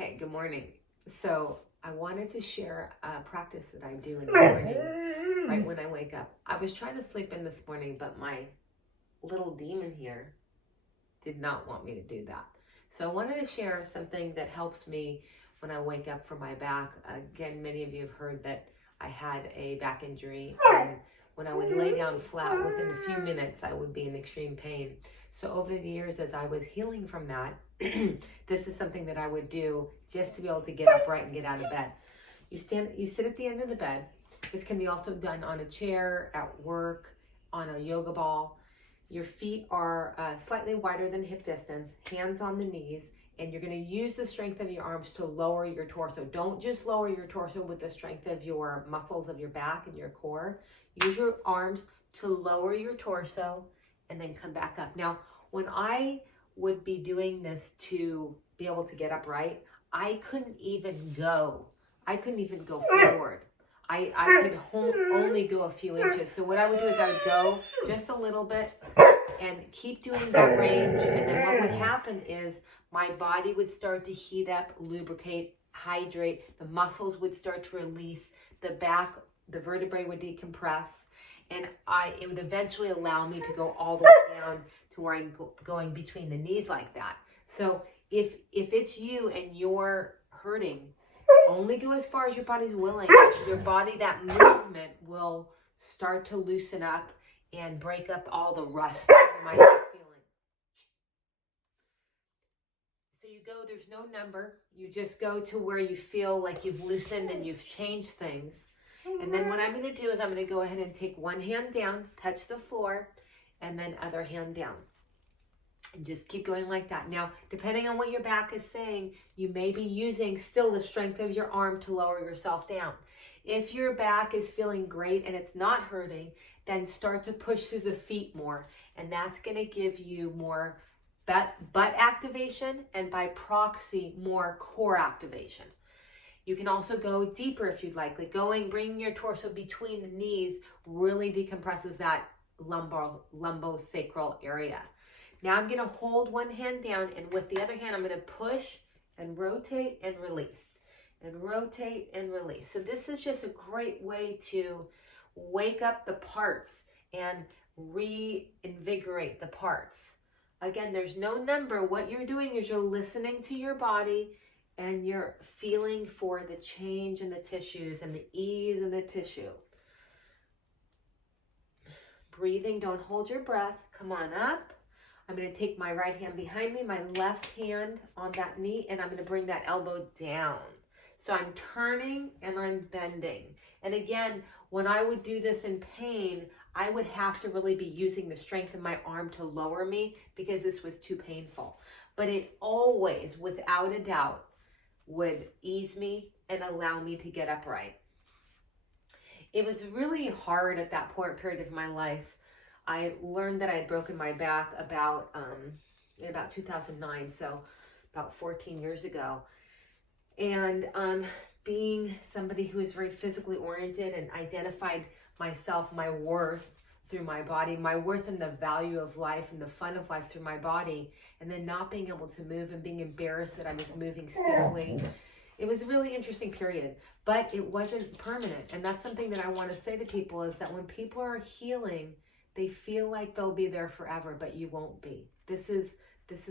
Okay, good morning. So I wanted to share a practice that I do in the morning, right when I wake up. I was trying to sleep in this morning, but my little demon here did not want me to do that. So I wanted to share something that helps me when I wake up from my back. Again, many of you have heard that I had a back injury, and when I would lay down flat, within a few minutes, I would be in extreme pain. So over the years, as I was healing from that, this is something that I would do just to be able to get upright and get out of bed. You sit at the end of the bed. This can be also done on a chair, at work, on a yoga ball. Your feet are slightly wider than hip distance, hands on the knees, and you're going to use the strength of your arms to lower your torso. Don't just lower your torso with the strength of your muscles of your back and your core. Use your arms to lower your torso and then come back up. Now, when I would be doing this to be able to get upright, I couldn't even go forward. I could only go a few inches. So what I would do is I would go just a little bit and keep doing that range. And then what would happen is my body would start to heat up, lubricate, hydrate. The muscles would start to release. The back, the vertebrae would decompress. And it would eventually allow me to go all the way down to where I'm going between the knees like that. So if it's you and you're hurting, only go as far as your body's willing. Your body, that movement will start to loosen up and break up all the rust that you might be feeling. So you go, there's no number. You just go to where you feel like you've loosened and you've changed things. And then what I'm going to do is I'm going to go ahead and take one hand down, touch the floor, and then other hand down. And just keep going like that. Now, depending on what your back is saying, you may be using still the strength of your arm to lower yourself down. If your back is feeling great and it's not hurting, then start to push through the feet more. And that's going to give you more butt activation and by proxy, more core activation. You can also go deeper if you'd like bringing your torso between the knees really decompresses that lumbosacral area. Now I'm going to hold one hand down, and with the other hand, I'm going to push and rotate and release, and rotate and release. So this is just a great way to wake up the parts and reinvigorate the parts. Again, there's no number. What you're doing is you're listening to your body and you're feeling for the change in the tissues and the ease in the tissue. Breathing, don't hold your breath. Come on up. I'm going to take my right hand behind me, my left hand on that knee, and I'm going to bring that elbow down. So I'm turning and I'm bending. And again, when I would do this in pain, I would have to really be using the strength of my arm to lower me because this was too painful. But it always, without a doubt, would ease me and allow me to get upright. It was really hard at that period of my life. I learned that I had broken my back in about 2009, so about 14 years ago. And being somebody who is very physically oriented and identified myself, my worth through my body, my worth and the value of life and the fun of life through my body, and then not being able to move and being embarrassed that I was moving stiffly. It was a really interesting period, but it wasn't permanent. And that's something that I want to say to people is that when people are healing, they feel like they'll be there forever, but you won't be. This is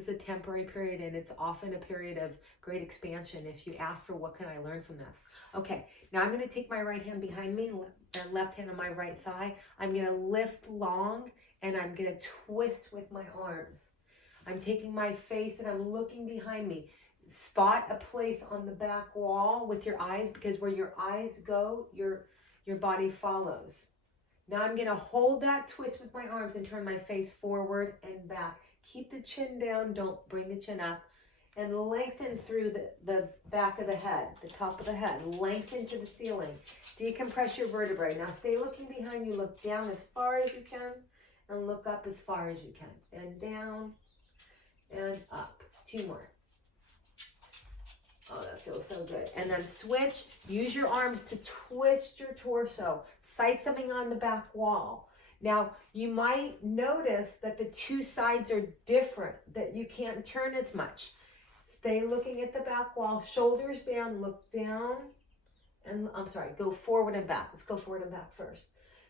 a temporary period, and it's often a period of great expansion if you ask for what can I learn from this. Okay, now I'm going to take my right hand behind me and left hand on my right thigh. I'm going to lift long, and I'm going to twist with my arms. I'm taking my face, and I'm looking behind me. Spot a place on the back wall with your eyes, because where your eyes go, your body follows. Now I'm going to hold that twist with my arms and turn my face forward and back. Keep the chin down, don't bring the chin up, and lengthen through the back of the head, the top of the head. Lengthen to the ceiling. Decompress your vertebrae. Now stay looking behind you. Look down as far as you can and look up as far as you can. And down and up. 2 more. Oh, that feels so good. And then switch. Use your arms to twist your torso. Sight something on the back wall. Now, you might notice that the 2 sides are different, that you can't turn as much. Stay looking at the back wall, shoulders down, look down, and go forward and back. Let's go forward and back first.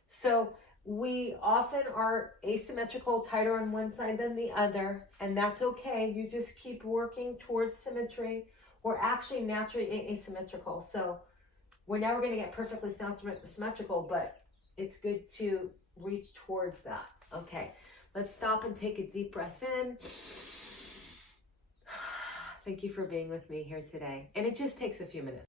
So we often are asymmetrical, tighter on one side than the other, and that's okay. You just keep working towards symmetry. We're actually naturally asymmetrical, so we're never going to get perfectly symmetrical, but it's good to reach towards that. Okay, let's stop and take a deep breath in. Thank you for being with me here today. And it just takes a few minutes.